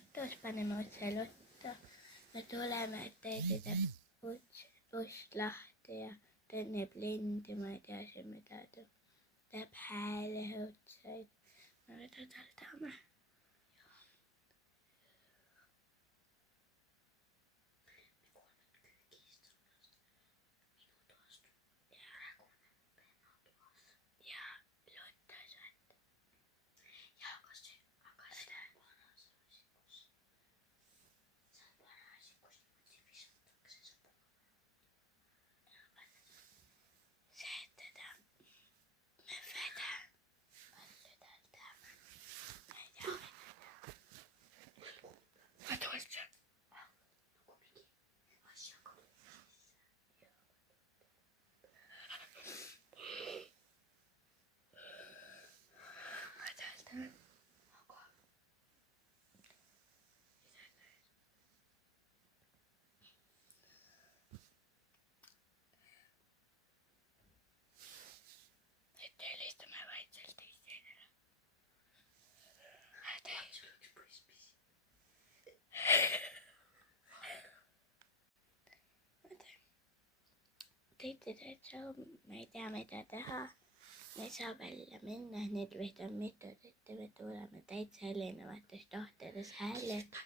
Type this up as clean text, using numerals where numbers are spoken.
autos, paneme otse lutta. Me tuleme, et teed ust lahti ja teeb lindi, ma ei tea siin mida teeb hääleõudseid. Me vedadaldame. Nyt helistame vaikselt itsellele. Me ei tea mida teha. Me ei saa välja minna, nüüd vist on mitu tütti, me tuleme täitsa erinevates tahtedes hääled.